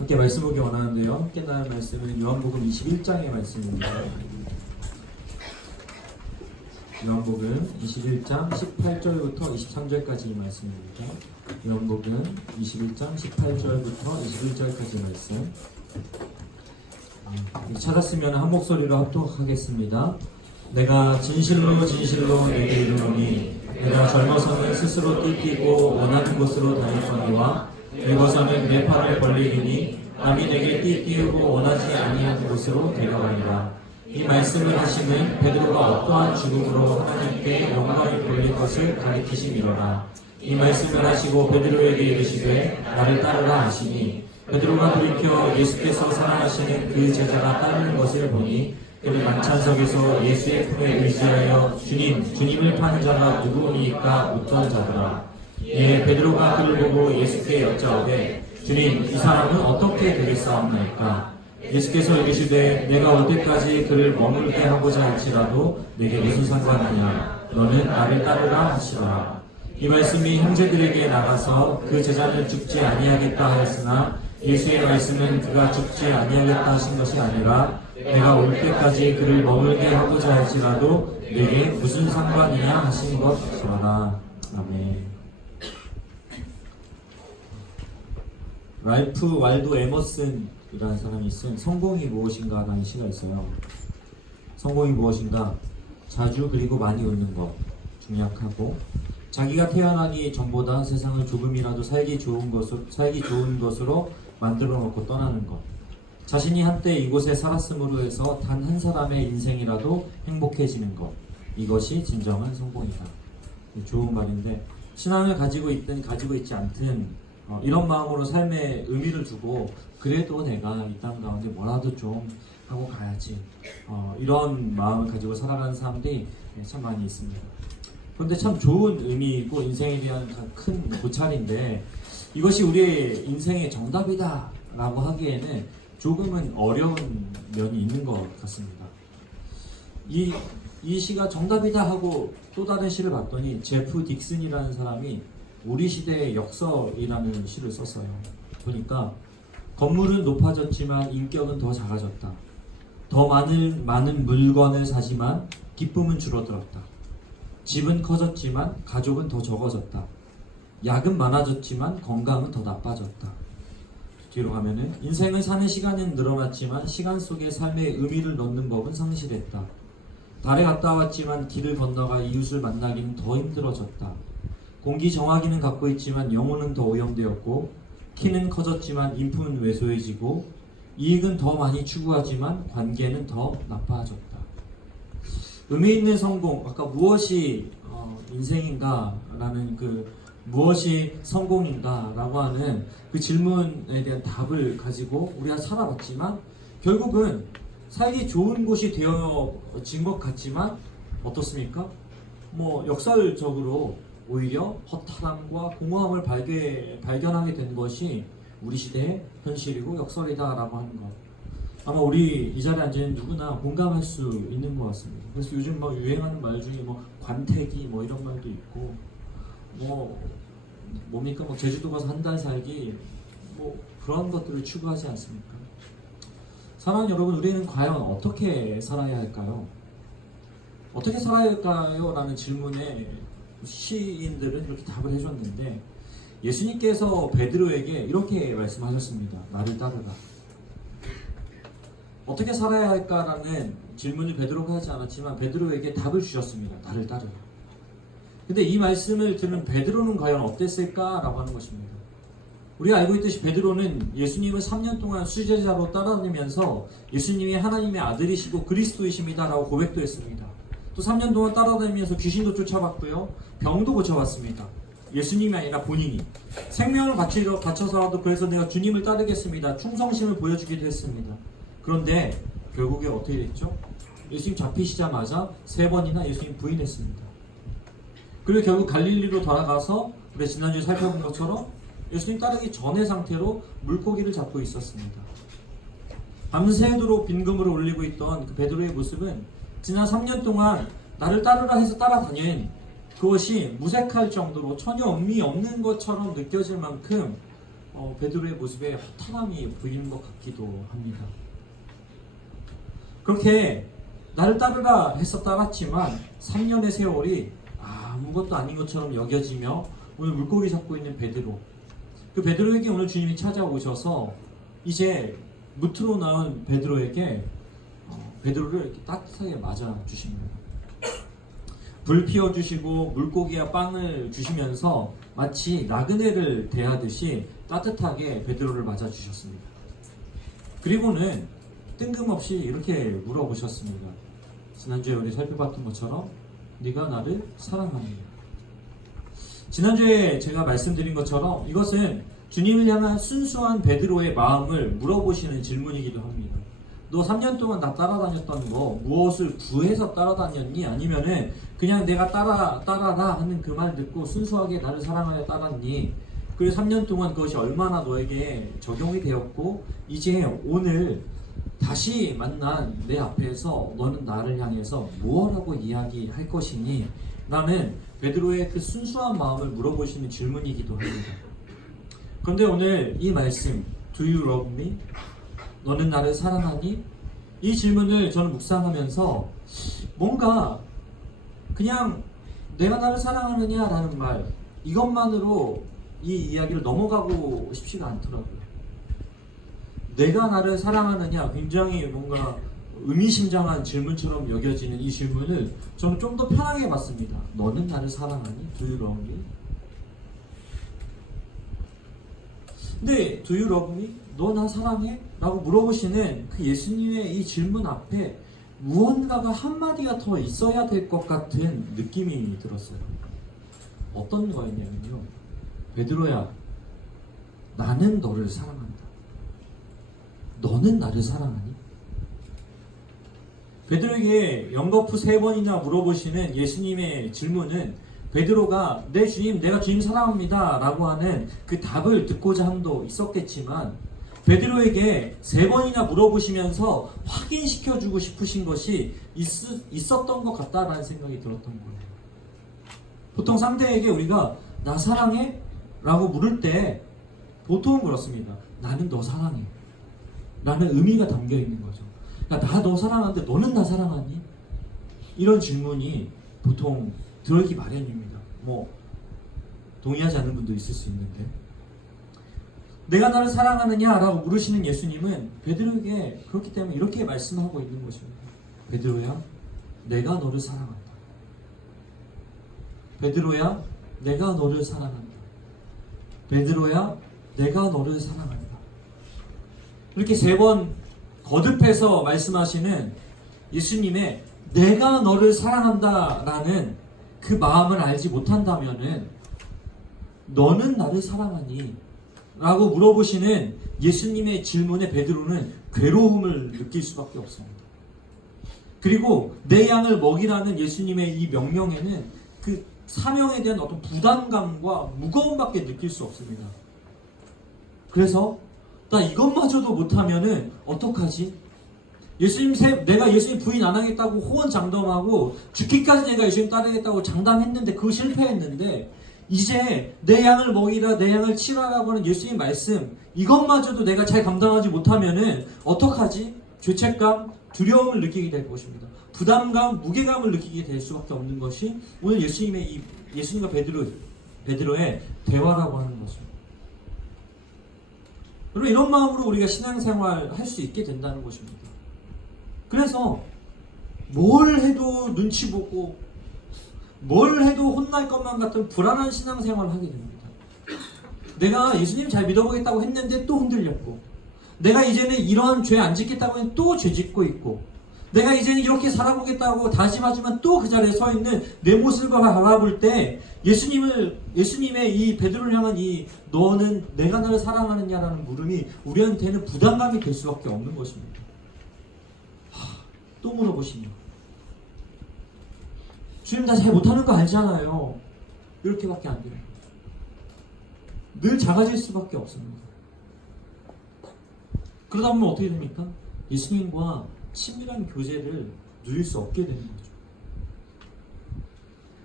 함께 말씀 보기 원하는데요. 함께 나눌 말씀은 요한복음 21장의 말씀입니다. 요한복음 21장 18절부터 23절까지 말씀입니다. 요한복음 21장 18절부터 21절까지 말씀. 찾았으면 한 목소리로 합독하겠습니다. 내가 진실로 진실로 내게 이르노니 내가 젊어서는 스스로 띠뛰고 원하는 곳으로 다니거니와 늙어서는 내 팔을 벌리리니 남이 내게 띠띠우고 원하지 아니한 곳으로 데려가리라. 이 말씀을 하시는 베드로가 어떠한 죽음으로 하나님께 영광을 돌릴 것을 가리키심이로라. 이 말씀을 하시고 베드로에게 이르시되 나를 따르라 하시니 베드로가 돌이켜 예수께서 사랑하시는 그 제자가 따르는 것을 보니 그는 만찬석에서 예수의 품에 의지하여 주님을 파는 자가 누구니까 묻던 자더라. 예, 베드로가 그를 보고 예수께 여짜오되 주님, 이 사람은 어떻게 되겠사옵나이까? 예수께서 이르시되 내가 올 때까지 그를 머물게 하고자 할지라도 내게 무슨 상관이냐? 너는 나를 따르라 하시더라. 이 말씀이 형제들에게 나가서 그 제자는 죽지 아니하겠다 하였으나 예수의 말씀은 그가 죽지 아니하겠다 하신 것이 아니라 내가 올 때까지 그를 머물게 하고자 할지라도 내게 무슨 상관이냐 하신 것이라. 아멘. 랄프 왈도 에머슨이라는 사람이 쓴 성공이 무엇인가 라는 시가 있어요. 성공이 무엇인가? 자주 그리고 많이 웃는 것, 중약하고 자기가 태어나기 전보다 세상을 조금이라도 살기 좋은 것으로 만들어 놓고 떠나는 것, 자신이 한때 이곳에 살았음으로 해서 단 한 사람의 인생이라도 행복해지는 것, 이것이 진정한 성공이다. 좋은 말인데 신앙을 가지고 있든 가지고 있지 않든 이런 마음으로 삶에 의미를 두고 그래도 내가 이 땅 가운데 뭐라도 좀 하고 가야지, 이런 마음을 가지고 살아가는 사람들이 참 많이 있습니다. 그런데 참 좋은 의미이고 인생에 대한 큰 고찰인데 이것이 우리의 인생의 정답이다 라고 하기에는 조금은 어려운 면이 있는 것 같습니다. 이 시가 정답이다 하고 또 다른 시를 봤더니 제프 딕슨이라는 사람이 우리 시대의 역설이라는 시를 썼어요. 보니까 건물은 높아졌지만 인격은 더 작아졌다. 더 많은 물건을 사지만 기쁨은 줄어들었다. 집은 커졌지만 가족은 더 적어졌다. 약은 많아졌지만 건강은 더 나빠졌다. 뒤로 가면은 인생을 사는 시간은 늘어났지만 시간 속에 삶의 의미를 넣는 법은 상실했다. 달에 갔다 왔지만 길을 건너가 이웃을 만나기는 더 힘들어졌다. 공기 정화기는 갖고 있지만 영혼은 더 오염되었고 키는 커졌지만 인품은 왜소해지고 이익은 더 많이 추구하지만 관계는 더 나빠졌다. 의미 있는 성공, 아까 무엇이 인생인가 라는 무엇이 성공인가 라고 하는 그 질문에 대한 답을 가지고 우리가 살아봤지만 결국은 살기 좋은 곳이 되어진 것 같지만 어떻습니까? 역설적으로 오히려 허탈함과 공허함을 발견하게 된 것이 우리 시대의 현실이고 역설이다 라고 하는 것, 아마 우리 이 자리에 앉은 누구나 공감할 수 있는 것 같습니다. 그래서 요즘 유행하는 말 중에 관태기 이런 말도 있고 뭡니까 제주도 가서 한 달 살기 그런 것들을 추구하지 않습니까? 사랑하는 여러분, 우리는 과연 어떻게 살아야 할까요? 어떻게 살아야 할까요? 라는 질문에 시인들은 이렇게 답을 해줬는데 예수님께서 베드로에게 이렇게 말씀하셨습니다. 나를 따르라. 어떻게 살아야 할까라는 질문을 베드로가 하지 않았지만 베드로에게 답을 주셨습니다. 나를 따르라. 근데 이 말씀을 들은 베드로는 과연 어땠을까라고 하는 것입니다. 우리가 알고 있듯이 베드로는 예수님을 3년 동안 수제자로 따라다니면서 예수님이 하나님의 아들이시고 그리스도이십니다라고 고백도 했습니다. 또 3년 동안 따라다니면서 귀신도 쫓아봤고요. 병도 고쳐봤습니다. 예수님이 아니라 본인이 생명을 바쳐서라도 그래서 내가 주님을 따르겠습니다. 충성심을 보여주기도 했습니다. 그런데 결국에 어떻게 됐죠? 예수님 잡히시자마자 3번이나 예수님 부인했습니다. 그리고 결국 갈릴리로 돌아가서 우리 지난주에 살펴본 것처럼 예수님 따르기 전의 상태로 물고기를 잡고 있었습니다. 밤새도록 빈금으로 올리고 있던 그 베드로의 모습은 지난 3년 동안 나를 따르라 해서 따라다닌 그것이 무색할 정도로 전혀 의미 없는 것처럼 느껴질 만큼 베드로의 모습에 허탈함이 보이는 것 같기도 합니다. 그렇게 나를 따르라 해서 따랐지만 3년의 세월이 아무것도 아닌 것처럼 여겨지며 오늘 물고기 잡고 있는 베드로, 그 베드로에게 오늘 주님이 찾아오셔서 이제 무트로 나온 베드로에게 베드로를 이렇게 따뜻하게 맞아 주십니다. 불 피워주시고 물고기와 빵을 주시면서 마치 나그네를 대하듯이 따뜻하게 베드로를 맞아 주셨습니다. 그리고는 뜬금없이 이렇게 물어보셨습니다. 지난주에 우리 살펴봤던 것처럼 네가 나를 사랑하느냐. 지난주에 제가 말씀드린 것처럼 이것은 주님을 향한 순수한 베드로의 마음을 물어보시는 질문이기도 합니다. 너 3년 동안 나 따라다녔던 거 무엇을 구해서 따라다녔니? 아니면은 그냥 내가 따라라 하는 그 말 듣고 순수하게 나를 사랑하여 따랐니? 그리고 3년 동안 그것이 얼마나 너에게 적용이 되었고 이제 오늘 다시 만난 내 앞에서 너는 나를 향해서 무엇라고 이야기할 것이니? 라는 베드로의 그 순수한 마음을 물어보시는 질문이기도 합니다. 그런데 오늘 이 말씀 Do you love me? 너는 나를 사랑하니? 이 질문을 저는 묵상하면서 뭔가 그냥 내가 나를 사랑하느냐 라는 말 이것만으로 이 이야기를 넘어가고 싶지가 않더라고요. 내가 나를 사랑하느냐 굉장히 뭔가 의미심장한 질문처럼 여겨지는 이 질문을 저는 좀 더 편하게 봤습니다. 너는 나를 사랑하니? Do you love me? 근데 Do you love me? 너 나 사랑해? 라고 물어보시는 그 예수님의 이 질문 앞에 무언가가 한마디가 더 있어야 될 것 같은 느낌이 들었어요. 어떤 거였냐면요. 베드로야, 나는 너를 사랑한다. 너는 나를 사랑하니? 베드로에게 연거푸 3번이나 물어보시는 예수님의 질문은 베드로가 네 주님, 내가 주님 사랑합니다 라고 하는 그 답을 듣고자 함도 있었겠지만 베드로에게 3번이나 물어보시면서 확인시켜주고 싶으신 것이 있었던 것 같다라는 생각이 들었던 거예요. 보통 상대에게 우리가 나 사랑해? 라고 물을 때 보통은 그렇습니다. 나는 너 사랑해 라는 의미가 담겨 있는 거죠. 그러니까 나 너 사랑하는데 너는 나 사랑하니? 이런 질문이 보통 들어오기 마련입니다. 동의하지 않는 분도 있을 수 있는데 내가 나를 사랑하느냐? 라고 물으시는 예수님은 베드로에게 그렇기 때문에 이렇게 말씀하고 있는 것입니다. 베드로야, 내가 너를 사랑한다. 베드로야, 내가 너를 사랑한다. 베드로야, 내가 너를 사랑한다. 이렇게 3번 거듭해서 말씀하시는 예수님의 내가 너를 사랑한다 라는 그 마음을 알지 못한다면은 너는 나를 사랑하니? 라고 물어보시는 예수님의 질문에 베드로는 괴로움을 느낄 수밖에 없습니다. 그리고 내 양을 먹이라는 예수님의 이 명령에는 그 사명에 대한 어떤 부담감과 무거움밖에 느낄 수 없습니다. 그래서 나 이것마저도 못하면은 어떡하지? 내가 예수님 부인 안 하겠다고 호언장담하고 죽기까지 내가 예수님 따르겠다고 장담했는데 그거 실패했는데 이제 내 양을 먹이라 내 양을 치라라고 하는 예수님 말씀 이것마저도 내가 잘 감당하지 못하면은 어떡하지? 죄책감, 두려움을 느끼게 될 것입니다. 부담감, 무게감을 느끼게 될 수밖에 없는 것이 오늘 예수님과 베드로의 대화라고 하는 것입니다. 여러분 이런 마음으로 우리가 신앙생활 할 수 있게 된다는 것입니다. 그래서 뭘 해도 눈치 보고 뭘 해도 혼날 것만 같은 불안한 신앙생활을 하게 됩니다. 내가 예수님 잘 믿어보겠다고 했는데 또 흔들렸고 내가 이제는 이런 죄 안 짓겠다고 했는데 또 죄 짓고 있고 내가 이제는 이렇게 살아보겠다고 다짐하지만 또 그 자리에 서 있는 내 모습을 바라볼 때 예수님의 이 베드로를 향한 이 너는 내가 나를 사랑하느냐라는 물음이 우리한테는 부담감이 될 수밖에 없는 것입니다. 또 물어보시며 주님 나 잘 못하는 거 알잖아요. 이렇게밖에 안 돼요. 늘 작아질 수밖에 없습니다. 그러다 보면 어떻게 됩니까? 예수님과 친밀한 교제를 누릴 수 없게 되는 거죠.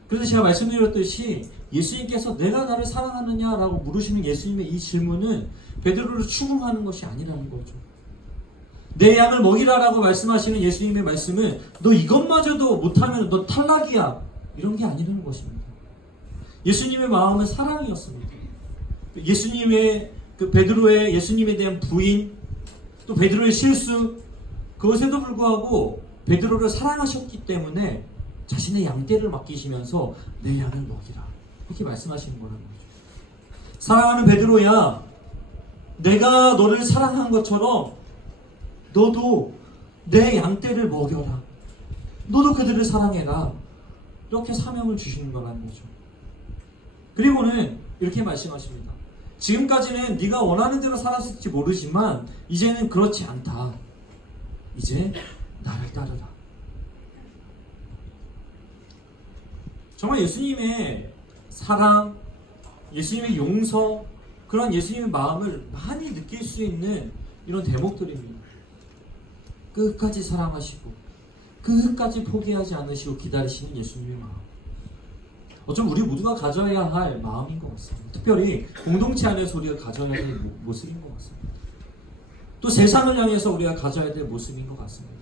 그래서 제가 말씀드렸듯이 예수님께서 내가 나를 사랑하느냐라고 물으시는 예수님의 이 질문은 베드로를 추궁하는 것이 아니라는 거죠. 내 양을 먹이라라고 말씀하시는 예수님의 말씀은 너 이것마저도 못하면 너 탈락이야, 이런 게 아니라는 것입니다. 예수님의 마음은 사랑이었습니다. 예수님의 베드로의 예수님에 대한 부인, 또 베드로의 실수, 그것에도 불구하고 베드로를 사랑하셨기 때문에 자신의 양떼를 맡기시면서 내 양을 먹이라, 이렇게 말씀하시는 거라는 거죠. 사랑하는 베드로야, 내가 너를 사랑한 것처럼 너도 내 양떼를 먹여라. 너도 그들을 사랑해라. 이렇게 사명을 주시는 거라는 거죠. 그리고는 이렇게 말씀하십니다. 지금까지는 네가 원하는 대로 살았을지 모르지만 이제는 그렇지 않다. 이제 나를 따르라. 정말 예수님의 사랑, 예수님의 용서, 그런 예수님의 마음을 많이 느낄 수 있는 이런 대목들입니다. 끝까지 사랑하시고 끝까지 포기하지 않으시고 기다리시는 예수님의 마음. 어쩜 우리 모두가 가져야 할 마음인 것 같습니다. 특별히 공동체 안에서 우리가 가져야 될 모습인 것 같습니다. 또 세상을 향해서 우리가 가져야 될 모습인 것 같습니다.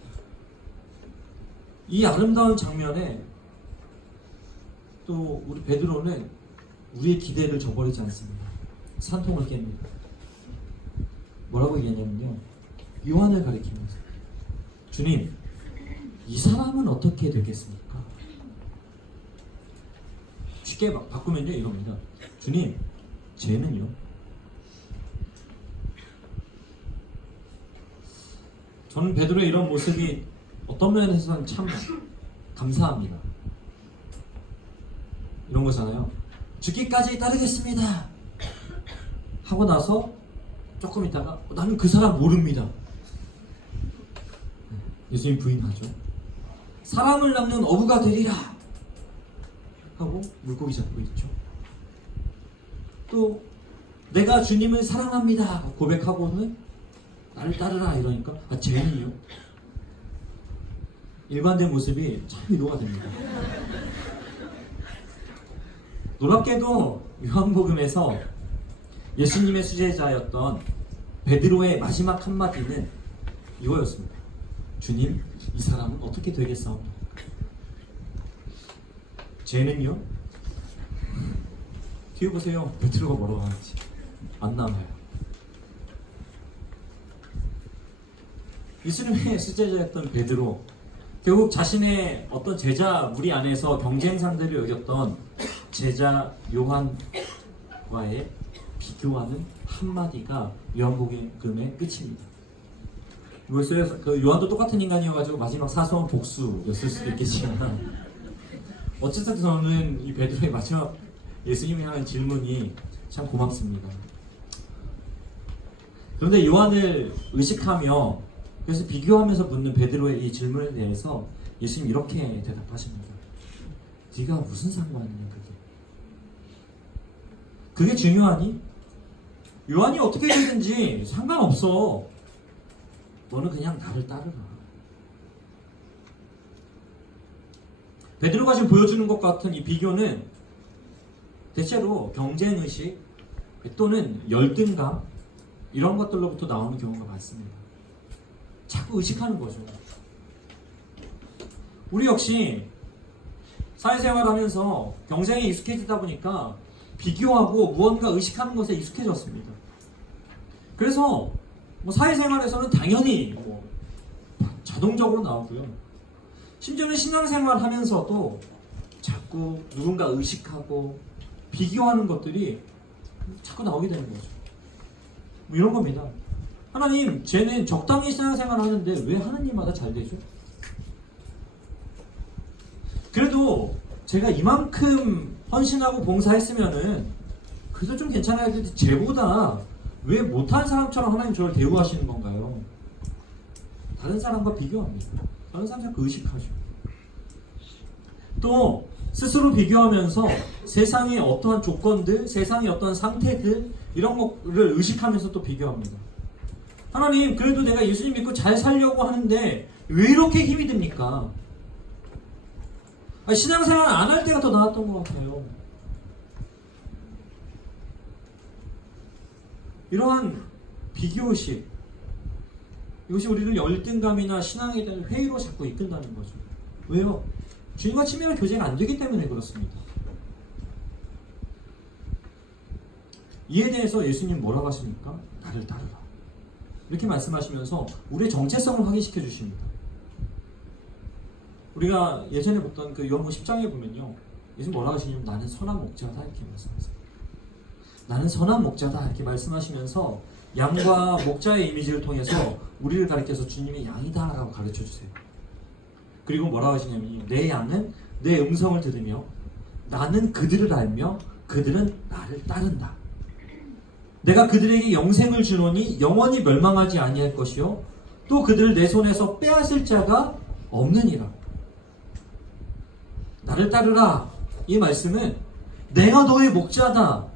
이 아름다운 장면에 또 우리 베드로는 우리의 기대를 저버리지 않습니다. 산통을 깹니다. 뭐라고 얘기하냐면요, 요한을 가리키면서 주님, 이 사람은 어떻게 되겠습니까? 쉽게 바꾸면요 이겁니다. 주님, 쟤는요? 저는 베드로의 이런 모습이 어떤 면에서는 참 감사합니다. 이런 거잖아요. 죽기까지 따르겠습니다 하고 나서 조금 있다가 나는 그 사람 모릅니다. 예수님 부인하죠. 사람을 낳는 어부가 되리라 하고 물고기 잡고 있죠. 또 내가 주님을 사랑합니다 고백하고는 나를 따르라 이러니까 쟤는요? 일관된 모습이 참 위로가 됩니다. 놀랍게도 요한복음에서 예수님의 수제자였던 베드로의 마지막 한마디는 이거였습니다. 주님, 이 사람은 어떻게 되겠사옵니까? 쟤는요? 뒤에 보세요. 베드로가 뭐라고 하는지 안 남아요. 예수님의 수제자였던 베드로, 결국 자신의 어떤 제자 무리 안에서 경쟁 상대를 여겼던 제자 요한과의 비교하는 한마디가 요한복음의 끝입니다. 모르겠어요. 그 요한도 똑같은 인간이어가지고 마지막 사소한 복수였을 수도 있겠지만 어쨌든 저는 이 베드로의 마지막 예수님이 하는 질문이 참 고맙습니다. 그런데 요한을 의식하며 그래서 비교하면서 묻는 베드로의 이 질문에 대해서 예수님 이렇게 대답하십니다. 네가 무슨 상관이냐 그게 중요하니? 요한이 어떻게 되든지 상관없어. 너는 그냥 나를 따르라. 베드로가 지금 보여주는 것 같은 이 비교는 대체로 경쟁의식 또는 열등감 이런 것들로부터 나오는 경우가 많습니다. 자꾸 의식하는 거죠. 우리 역시 사회생활을 하면서 경쟁에 익숙해지다 보니까 비교하고 무언가 의식하는 것에 익숙해졌습니다. 그래서 사회생활에서는 당연히 자동적으로 나오고요. 심지어는 신앙생활 하면서도 자꾸 누군가 의식하고 비교하는 것들이 자꾸 나오게 되는 거죠. 이런 겁니다. 하나님, 쟤는 적당히 신앙생활 하는데 왜 하나님마다 잘 되죠? 그래도 제가 이만큼 헌신하고 봉사했으면은 그래도 좀 괜찮아야 되는데 쟤보다 왜 못한 사람처럼 하나님 저를 대우하시는 건가요? 다른 사람과 비교합니다. 다른 사람 자꾸 의식하죠. 또 스스로 비교하면서 세상의 어떠한 조건들, 세상의 어떠한 상태들 이런 거를 의식하면서 또 비교합니다. 하나님, 그래도 내가 예수님 믿고 잘 살려고 하는데 왜 이렇게 힘이 듭니까? 신앙생활 안 할 때가 더 나았던 것 같아요. 이러한 비교의식, 이것이 우리를 열등감이나 신앙에 대한 회의로 자꾸 이끈다는 거죠. 왜요? 주님과 친밀한 교제가 안 되기 때문에 그렇습니다. 이에 대해서 예수님 뭐라고 하십니까? 나를 따르라. 이렇게 말씀하시면서 우리의 정체성을 확인시켜 주십니다. 우리가 예전에 봤던 그 요한복음 10장에 보면요, 예수님 뭐라고 하시냐면 나는 선한 목자다 이렇게 말씀하세요. 나는 선한 목자다 이렇게 말씀하시면서 양과 목자의 이미지를 통해서 우리를 가리켜서 주님의 양이다 라고 가르쳐 주세요. 그리고 뭐라고 하시냐면 내 양은 내 음성을 들으며 나는 그들을 알며 그들은 나를 따른다. 내가 그들에게 영생을 주노니 영원히 멸망하지 아니할 것이요 또 그들을 내 손에서 빼앗을 자가 없느니라. 나를 따르라. 이 말씀은 내가 너의 목자다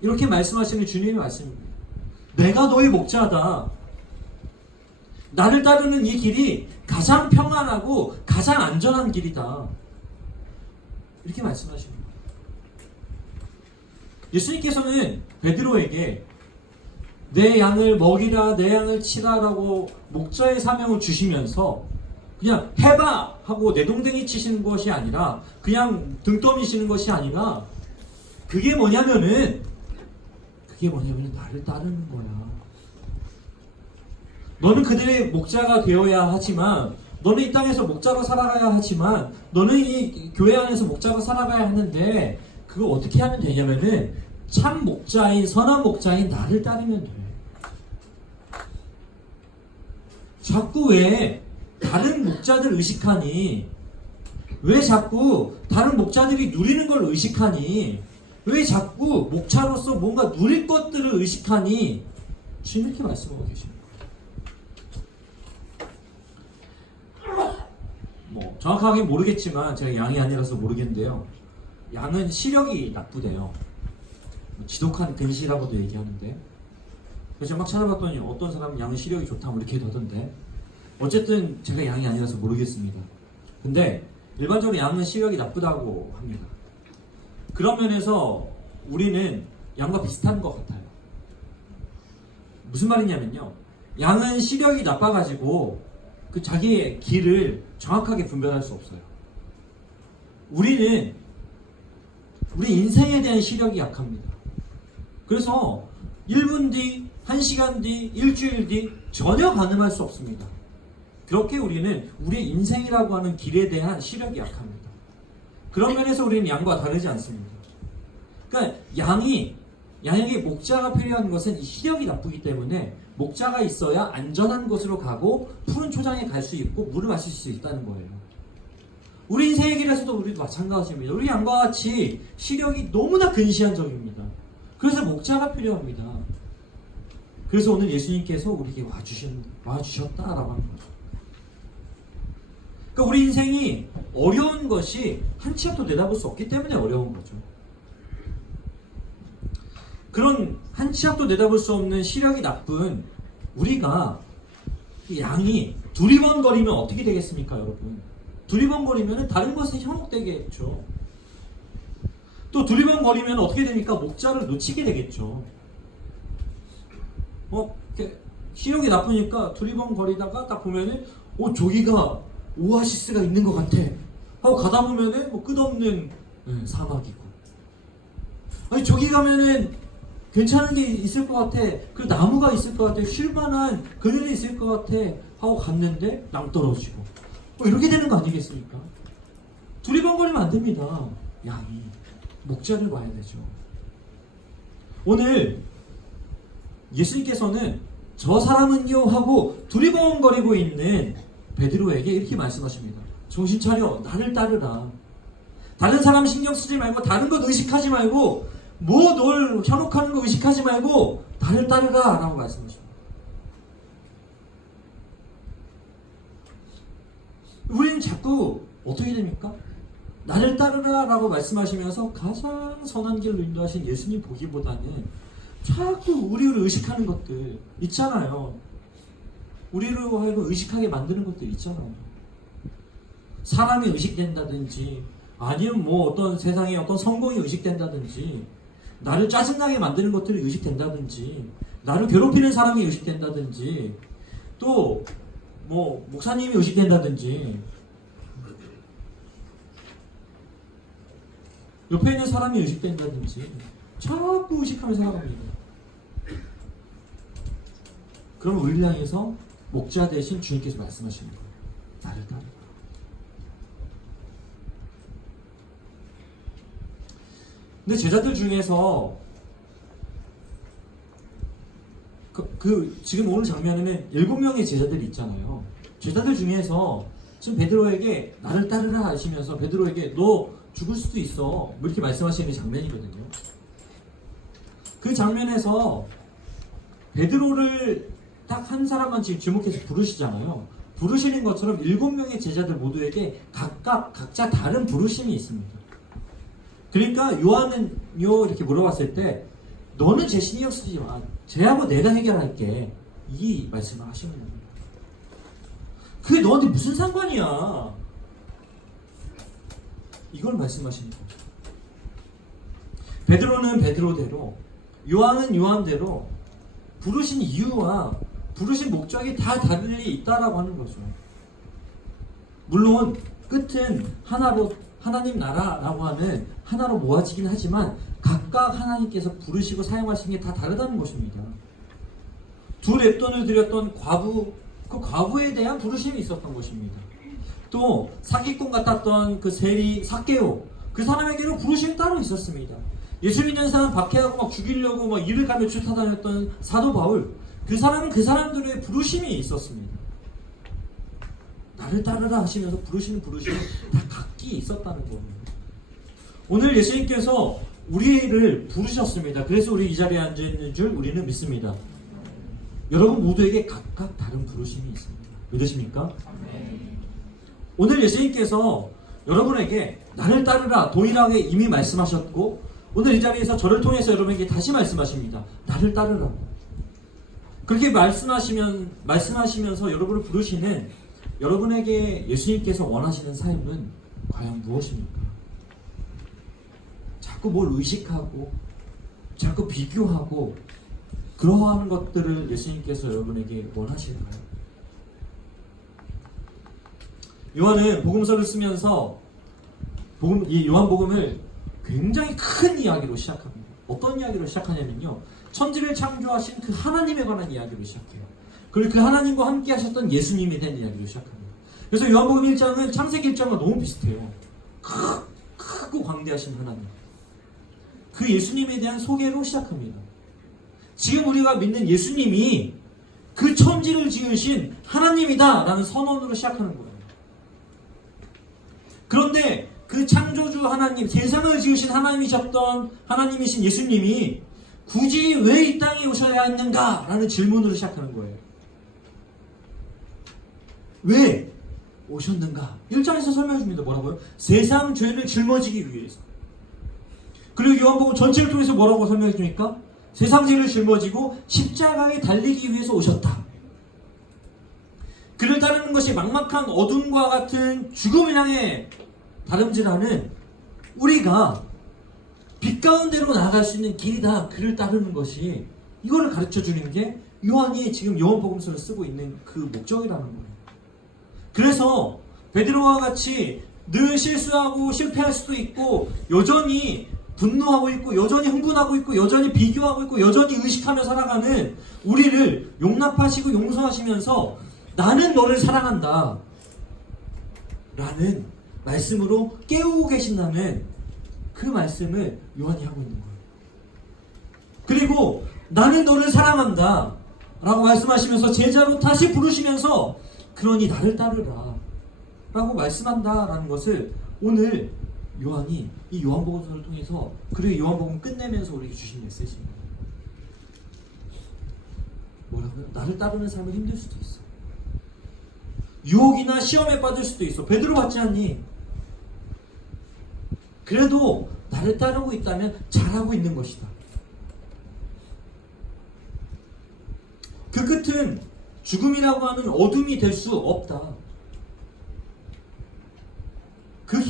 이렇게 말씀하시는 주님의 말씀입니다. 내가 너의 목자다. 나를 따르는 이 길이 가장 평안하고 가장 안전한 길이다. 이렇게 말씀하십니다. 예수님께서는 베드로에게 내 양을 먹이라, 내 양을 치라라고 목자의 사명을 주시면서 그냥 해봐 하고 내동댕이 치시는 것이 아니라, 그냥 등 떠미시는 것이 아니라, 그게 뭐냐면은 나를 따르는 거야. 너는 그들의 목자가 되어야 하지만, 너는 이 땅에서 목자로 살아가야 하지만, 너는 이 교회 안에서 목자로 살아가야 하는데, 그걸 어떻게 하면 되냐면은 참 목자인, 선한 목자인 나를 따르면 돼. 자꾸 왜 다른 목자들 의식하니? 왜 자꾸 다른 목자들이 누리는 걸 의식하니? 왜 자꾸 목자로서 뭔가 누릴 것들을 의식하니? 지금 이렇게 말씀하고 계십니다. 뭐 정확하게 모르겠지만, 제가 양이 아니라서 모르겠는데요, 양은 시력이 나쁘대요. 지독한 근시라고도 얘기하는데, 그래서 막 찾아봤더니 어떤 사람은 양은 시력이 좋다 뭐 이렇게 하던데, 어쨌든 제가 양이 아니라서 모르겠습니다. 근데 일반적으로 양은 시력이 나쁘다고 합니다. 그런 면에서 우리는 양과 비슷한 것 같아요. 무슨 말이냐면요, 양은 시력이 나빠가지고 그 자기의 길을 정확하게 분별할 수 없어요. 우리 인생에 대한 시력이 약합니다. 그래서 1분 뒤, 1시간 뒤, 일주일 뒤 전혀 가늠할 수 없습니다. 그렇게 우리는 우리의 인생이라고 하는 길에 대한 시력이 약합니다. 그런 면에서 우리는 양과 다르지 않습니다. 그러니까 양에게 목자가 필요한 것은 이 시력이 나쁘기 때문에 목자가 있어야 안전한 곳으로 가고 푸른 초장에 갈 수 있고 물을 마실 수 있다는 거예요. 우리 인생의 길에서도 우리도 마찬가지입니다. 우리 양과 같이 시력이 너무나 근시한 적입니다. 그래서 목자가 필요합니다. 그래서 오늘 예수님께서 우리에게 와주셨다라고 하는 거죠. 그러니까 우리 인생이 어려운 것이 한 치 앞도 내다볼 수 없기 때문에 어려운 거죠. 그런 한 치 앞도 내다볼 수 없는 시력이 나쁜 우리가, 양이 두리번거리면 어떻게 되겠습니까, 여러분? 두리번거리면 다른 것에 현혹되겠죠. 또 두리번거리면 어떻게 됩니까? 목자를 놓치게 되겠죠. 시력이 나쁘니까 두리번거리다가 딱 보면은 저기가 오아시스가 있는 것 같아 하고 가다 보면은 끝없는 사막이고, 아니 저기 가면은 괜찮은 게 있을 것 같아, 그 나무가 있을 것 같아, 쉴만한 그늘이 있을 것 같아 하고 갔는데 낭떠러지고, 이렇게 되는 거 아니겠습니까? 두리번거리면 안 됩니다. 양이 목자를 봐야 되죠. 오늘 예수님께서는 저 사람은요 하고 두리번거리고 있는 베드로에게 이렇게 말씀하십니다. 정신 차려, 나를 따르라. 다른 사람 신경 쓰지 말고, 다른 것 의식하지 말고, 뭐 널 현혹하는 거 의식하지 말고 나를 따르라 라고 말씀하십니다. 우리는 자꾸 어떻게 됩니까? 나를 따르라 라고 말씀하시면서 가장 선한 길로 인도하신 예수님 보기보다는 자꾸 우리를 의식하는 것들 있잖아요. 우리를 하여금 의식하게 만드는 것들 있잖아요. 사람이 의식된다든지 아니면 뭐 어떤 세상에 어떤 성공이 의식된다든지 나를 짜증나게 만드는 것들이 의식된다든지 나를 괴롭히는 사람이 의식된다든지 또 뭐 목사님이 의식된다든지 옆에 있는 사람이 의식된다든지 자꾸 의식하면서 살아갑니다. 그럼 우리를 향해서 목자 대신 주님께서 말씀하시는 거예요. 나를 따르라. 근데 제자들 중에서 지금 오늘 장면에는 7명의 제자들이 있잖아요. 제자들 중에서 지금 베드로에게 나를 따르라 하시면서 베드로에게 너 죽을 수도 있어 뭐 이렇게 말씀하시는 장면이거든요. 그 장면에서 베드로를 딱 한 사람만 지금 주목해서 부르시잖아요. 부르시는 것처럼 7명의 제자들 모두에게 각자 다른 부르심이 있습니다. 그러니까 요한은요 이렇게 물어봤을 때 너는 제 신경 쓰지 마. 쟤하고 내가 해결할게. 이 말씀을 하시는 겁니다. 그게 너한테 무슨 상관이야. 이걸 말씀하시는 거죠. 베드로는 베드로대로 요한은 요한대로 부르신 이유와 부르신 목적이 다 달리 있다라고 하는 거죠. 물론 끝은 하나로 하나님 나라라고 하는 하나로 모아지긴 하지만 각각 하나님께서 부르시고 사용하신 게 다 다르다는 것입니다. 두 랩돈을 드렸던 과부, 그 과부에 대한 부르심이 있었던 것입니다. 또 사기꾼 같았던 그 세리 삭개오, 그 사람에게는 부르심이 따로 있었습니다. 예수 믿는 사람 박해하고 막 죽이려고 막 이를 가며 쫓아다녔던 사도 바울, 그 사람은 그 사람들의 부르심이 있었습니다. 나를 따르라 하시면서 부르시는 부르심이 다 각기 있었다는 겁니다. 오늘 예수님께서 우리를 부르셨습니다. 그래서 우리 이 자리에 앉아있는 줄 우리는 믿습니다. 여러분 모두에게 각각 다른 부르심이 있습니다. 믿으십니까? 오늘 예수님께서 여러분에게 나를 따르라 동일하게 이미 말씀하셨고 오늘 이 자리에서 저를 통해서 여러분에게 다시 말씀하십니다. 나를 따르라. 그렇게 말씀하시면서 여러분을 부르시는 여러분에게 예수님께서 원하시는 삶은 과연 무엇입니까? 자꾸 뭘 의식하고 자꾸 비교하고 그러한 것들을 예수님께서 여러분에게 원하실까요? 요한은 복음서를 쓰면서 이 요한복음을 굉장히 큰 이야기로 시작합니다. 어떤 이야기로 시작하냐면요, 천지를 창조하신 그 하나님에 관한 이야기로 시작해요. 그리고 그 하나님과 함께 하셨던 예수님에 대한 이야기로 시작합니다. 그래서 요한복음 1장은 창세기 1장과 너무 비슷해요. 크고 광대하신 하나님, 그 예수님에 대한 소개로 시작합니다. 지금 우리가 믿는 예수님이 그 천지를 지으신 하나님이다 라는 선언으로 시작하는 거예요. 그런데 그 창조주 하나님, 세상을 지으신 하나님이신 예수님이 굳이 왜 이 땅에 오셔야 했는가 라는 질문으로 시작하는 거예요. 왜 오셨는가? 1장에서 설명해 줍니다. 뭐라고요? 세상 죄를 짊어지기 위해서. 그리고 요한복음 전체를 통해서 뭐라고 설명해 줍니까? 세상 죄를 짊어지고 십자가에 달리기 위해서 오셨다. 그를 따르는 것이 막막한 어둠과 같은 죽음을 향해 다름질하는 우리가 빛 가운데로 나아갈 수 있는 길이다. 그를 따르는 것이, 이거를 가르쳐 주는 게 요한이 지금 요한복음서를 쓰고 있는 그 목적이라는 거예요. 그래서 베드로와 같이 늘 실수하고 실패할 수도 있고 여전히 분노하고 있고 여전히 흥분하고 있고 여전히 비교하고 있고 여전히 의식하며 살아가는 우리를 용납하시고 용서하시면서 나는 너를 사랑한다 라는 말씀으로 깨우고 계신다는 그 말씀을 요한이 하고 있는 거예요. 그리고 나는 너를 사랑한다 라고 말씀하시면서 제자로 다시 부르시면서 그러니 나를 따르라 라고 말씀한다 라는 것을 오늘 요한이 이 요한복음서를 통해서, 그리고 요한복음 끝내면서 우리에게 주신 메시지입니다. 뭐라고요? 나를 따르는 삶은 힘들 수도 있어. 유혹이나 시험에 빠질 수도 있어. 베드로 같지 않니? 그래도 나를 따르고 있다면 잘하고 있는 것이다. 그 끝은 죽음이라고 하는 어둠이 될 수 없다.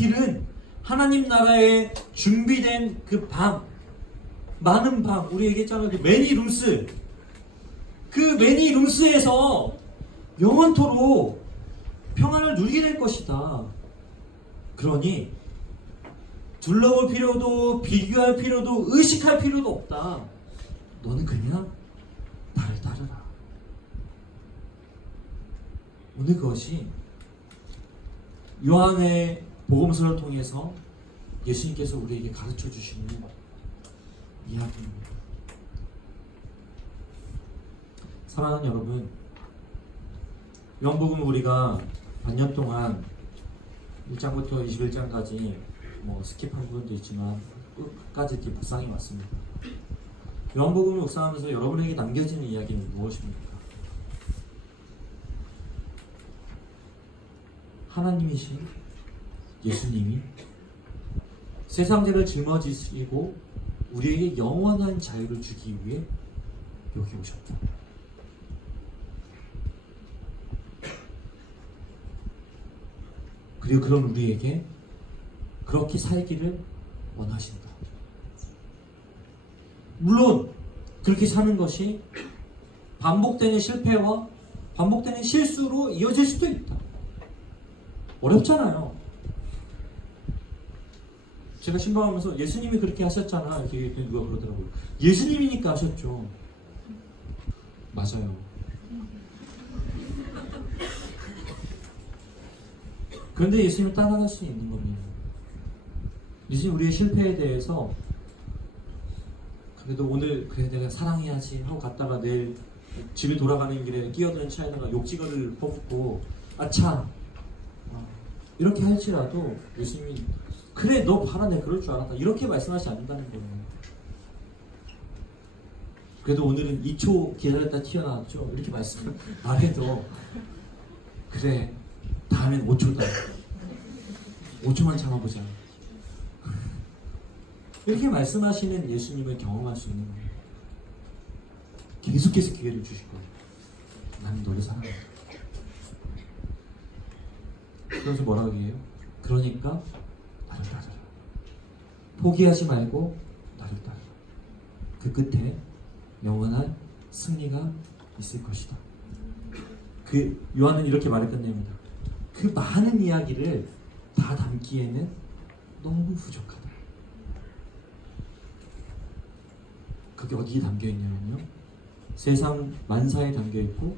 길은 하나님 나라에 준비된 그 방, 많은 방, 우리 얘기했잖아요. 그 매니룸스. 그 매니룸스에서 영원토록 평안을 누리게 될 것이다. 그러니 둘러볼 필요도, 비교할 필요도, 의식할 필요도 없다. 너는 그냥 나를 따르라. 오늘 그것이 요한의 복음서를 통해서 예수님께서 우리에게 가르쳐 주시는 이야기입니다. 사랑하는 여러분, 요한복음을 우리가 반년 동안 1장부터 21장까지 스킵한 부분도 있지만 끝까지 이렇게 묵상해 왔습니다. 요한복음을 묵상하면서 여러분에게 남겨지는 이야기는 무엇입니까? 하나님이신 예수님이 세상죄를 짊어지시고 우리에게 영원한 자유를 주기 위해 여기 오셨다. 그리고 그런 우리에게 그렇게 살기를 원하신다. 물론 그렇게 사는 것이 반복되는 실패와 반복되는 실수로 이어질 수도 있다. 어렵잖아요. 제가 신방하면서 예수님이 그렇게 하셨잖아 이렇게 얘기했더니 누가 그러더라고요. 예수님이니까 하셨죠. 맞아요. 그런데 예수님을 따라갈 수 있는 겁니다. 예수님 우리의 실패에 대해서 그래도 오늘 그래 내가 사랑해야지 하고 갔다가 내일 집에 돌아가는 길에 끼어드는 차에다가 욕지거리를 퍼붓고 아차 이렇게 할지라도 예수님이 그래 너 봐라 내가 그럴 줄 알았다 이렇게 말씀하시지 않는다는 거예요. 그래도 오늘은 2초 기다렸다 튀어나왔죠 이렇게 말해도 그래 다음엔 5초다 5초만 참아보자 이렇게 말씀하시는 예수님을 경험할 수 있는 거예요. 계속해서 기회를 주실 거예요. 나는 너를 사랑해. 그래서 뭐라고 해요? 그러니까 나를 따르라. 포기하지 말고 나를 따르라. 그 끝에 영원한 승리가 있을 것이다. 그 요한은 이렇게 말을 끝냅니다. 그 많은 이야기를 다 담기에는 너무 부족하다. 그게 어디에 담겨있냐면요 세상 만사에 담겨있고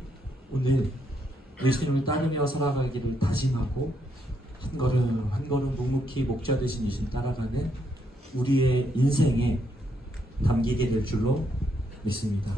오늘 예수님을 따르며 살아가기를 다짐하고 한 걸음 한 걸음 묵묵히 목자 되신 예수님 따라가는 우리의 인생에 담기게 될 줄로 믿습니다.